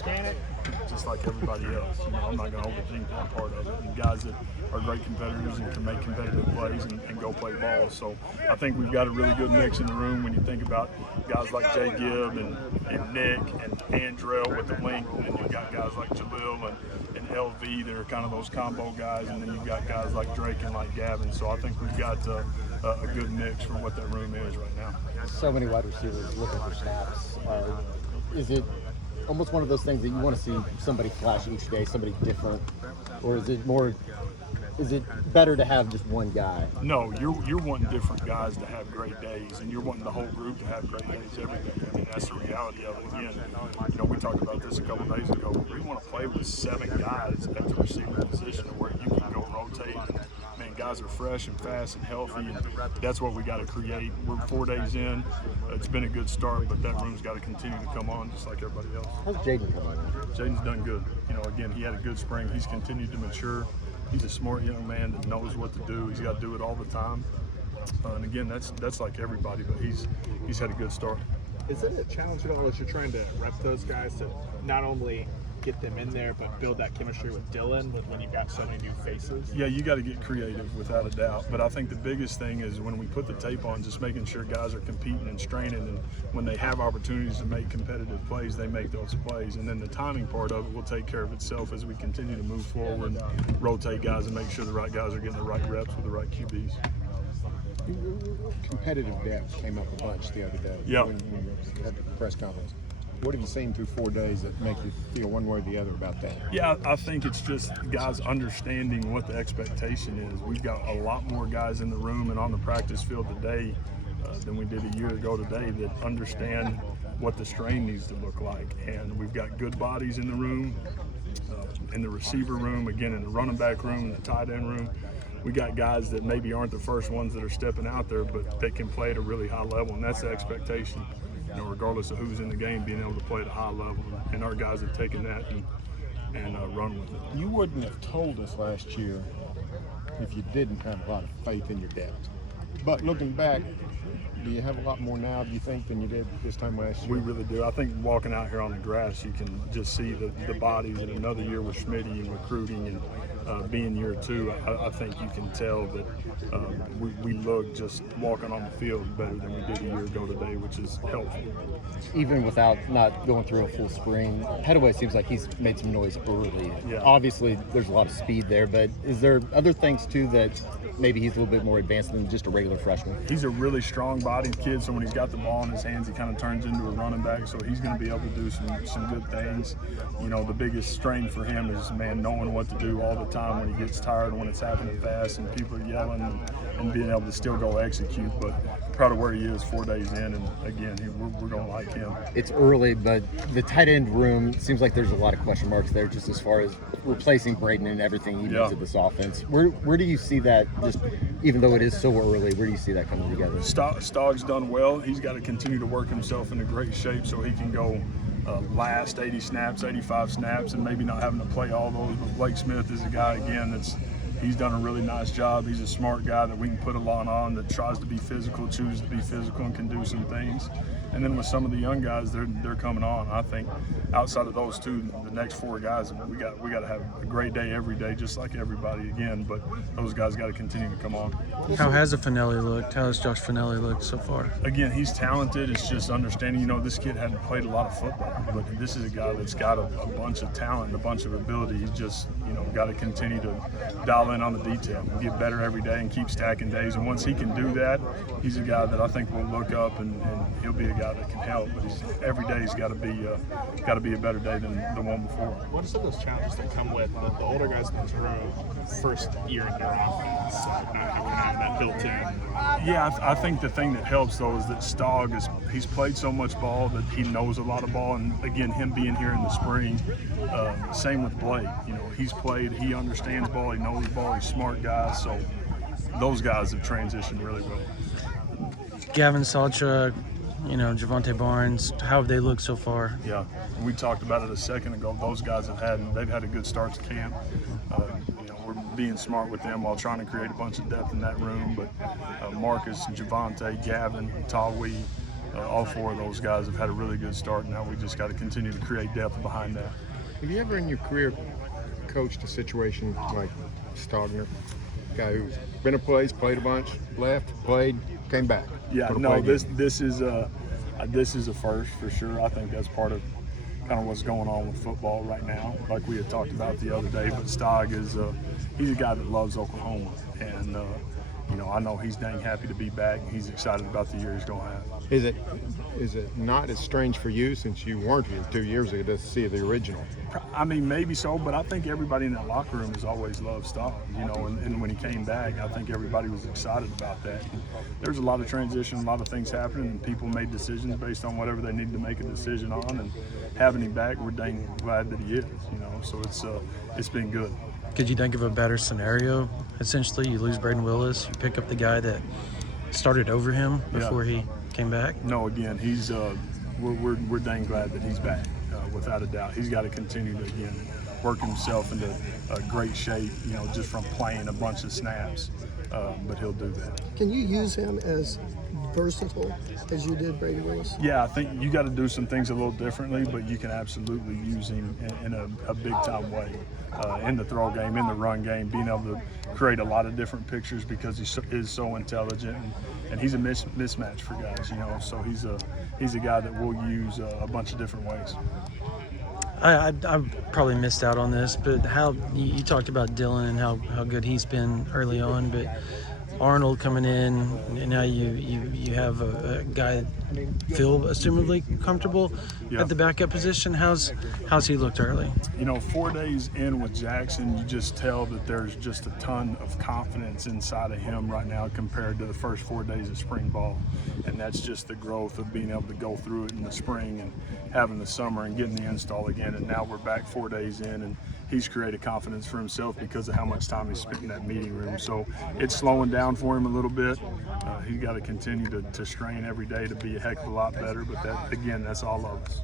understand it? Just like everybody else. I'm not going to overthink that part of it. And guys that are great competitors and can make competitive plays and go play ball. So I think we've got a really good mix in the room when you think about guys like Jay Gibb and Nick and Andrell with the length, and then you've got guys like Jalil and LV that are kind of those combo guys, and then you've got guys like Drake and like Gavin. So I think we've got a good mix for what that room is right now. So many wide receivers looking for snaps. Is it almost one of those things that you want to see somebody flash each day, somebody different, or is it better to have just one guy? No, you're wanting different guys to have great days, and you're wanting the whole group to have great days every day. I mean, that's the reality of it. Again, we talked about this a couple days ago. We want to play with 7 guys at the receiver position where you can go rotate. Man, guys are fresh and fast and healthy, and that's what we got to create. We're 4 days in. It's been a good start, but that room's got to continue to come on just like everybody else. How's Jaden come on? Jaden's done good. Again, he had a good spring. He's continued to mature. He's a smart young man that knows what to do. He's got to do it all the time. And again, that's like everybody, but he's had a good start. Is it a challenge at all as you're trying to rep those guys to not only get them in there, but build that chemistry with Dylan when you've got so many new faces? Yeah, you got to get creative without a doubt. But I think the biggest thing is when we put the tape on, just making sure guys are competing and straining, and when they have opportunities to make competitive plays, they make those plays. And then the timing part of it will take care of itself as we continue to move forward and rotate guys and make sure the right guys are getting the right reps with the right QBs. Competitive depth came up a bunch the other day. Yeah. When you had the press conference. What have you seen through 4 days that make you feel one way or the other about that? Yeah, I think it's just guys understanding what the expectation is. We've got a lot more guys in the room and on the practice field today than we did a year ago today that understand what the strain needs to look like. And we've got good bodies in the room, in the receiver room, again in the running back room, in the tight end room. We got guys that maybe aren't the first ones that are stepping out there, but they can play at a really high level, and that's the expectation. Regardless of who's in the game, being able to play at a high level, and our guys have taken that and run with it. You wouldn't have told us last year if you didn't have a lot of faith in your depth. But looking back, do you have a lot more now, do you think, than you did this time last year? We really do. I think walking out here on the grass, you can just see the bodies. And another year with Schmitty and recruiting and being year 2, I think you can tell that we look just walking on the field better than we did a year ago today, which is helpful. Even without not going through a full spring, Pettaway seems like he's made some noise early. Yeah. Obviously, there's a lot of speed there, but is there other things too that maybe he's a little bit more advanced than just a regular freshman? He's a really strong-bodied kid, so when he's got the ball in his hands, he kind of turns into a running back, so he's going to be able to do some good things. The biggest strain for him is, knowing what to do all the time when he gets tired, when it's happening fast and people are yelling, and being able to still go execute. But proud of where he is 4 days in, and again, we're going to like him. It's early, but the tight end room seems like there's a lot of question marks there just as far as replacing Braden and everything he brings to this offense. Where do you see that, just even though it is so early, where do you see that coming together? Stogg's done well. He's got to continue to work himself into great shape so he can go last 80 snaps, 85 snaps, and maybe not having to play all those. But Blake Smith is a guy, again, he's done a really nice job. He's a smart guy that we can put a lot on, that tries to be physical, chooses to be physical, and can do some things. And then with some of the young guys, they're coming on. I think outside of those 2, the next 4 guys, we got to have a great day every day, just like everybody again. But those guys got to continue to come on. How has Finelli looked? How has Josh Finelli looked so far? Again, he's talented. It's just understanding. This kid hadn't played a lot of football, but this is a guy that's got a bunch of talent, and a bunch of ability. He's just got to continue to dial in on the detail and get better every day and keep stacking days. And once he can do that, he's a guy that I think will look up and he'll be a guy that can help. But every day's got to be a better day than the one before. What are some of those challenges that come with the older guys in this room first year in their offense, not having that built in? Yeah, I think the thing that helps though is that Stogg he's played so much ball that he knows a lot of ball, and again, him being here in the spring, same with Blake. He's played, he understands ball, he knows ball, he's a smart guy, so those guys have transitioned really well. Gavin Saltra, Javonte Barnes, how have they looked so far? Yeah, we talked about it a second ago. Those guys they've had a good start to camp. We're being smart with them while trying to create a bunch of depth in that room. But Marcus, Javonte, Gavin, Tawi, all 4 of those guys have had a really good start. Now we just got to continue to create depth behind that. Have you ever in your career coached a situation like Stogner, guy who's been a place, played a bunch, left, played, came back? Yeah, for the no, play this is a first for sure. I think that's part of kind of what's going on with football right now, like we had talked about the other day. But Stog is he's a guy that loves Oklahoma, and you know, I know he's dang happy to be back. He's excited about the year he's going to have. Is it not as strange for you, since you weren't here 2 years ago, to see the original? I mean, maybe so, but I think everybody in that locker room has always loved Stog, you know, and when he came back, I think everybody was excited about that. And there's a lot of transition, a lot of things happening, and people made decisions based on whatever they needed to make a decision on, and having him back, we're dang glad that he is, you know, so it's been good. Could you think of a better scenario? Essentially, you lose Braden Willis, you pick up the guy that started over him before he came back. No, again, he's we're dang glad that he's back, without a doubt. He's got to continue to again work himself into great shape, you know, just from playing a bunch of snaps. But he'll do that. Can you use him as versatile as you did Brady Willis? Yeah, I think you got to do some things a little differently, but you can absolutely use him in a big time way. In the throw game, in the run game, being able to create a lot of different pictures because he is so intelligent, and he's a mismatch for guys, you know. So he's a guy that we'll use a bunch of different ways. I probably missed out on this, but how you talked about Dylan and how good he's been early on, but Arnold coming in, and now you have a guy feel assumably comfortable at the backup position. How's he looked early? You know, 4 days in with Jackson, you just tell that there's just a ton of confidence inside of him right now compared to the first 4 days of spring ball, and that's just the growth of being able to go through it in the spring and having the summer and getting the install again. And now we're back 4 days in, and he's created confidence for himself because of how much time he spent in that meeting room. So it's slowing down for him a little bit. He's got to continue to strain every day to be a heck of a lot better, but that, again, that's all of us.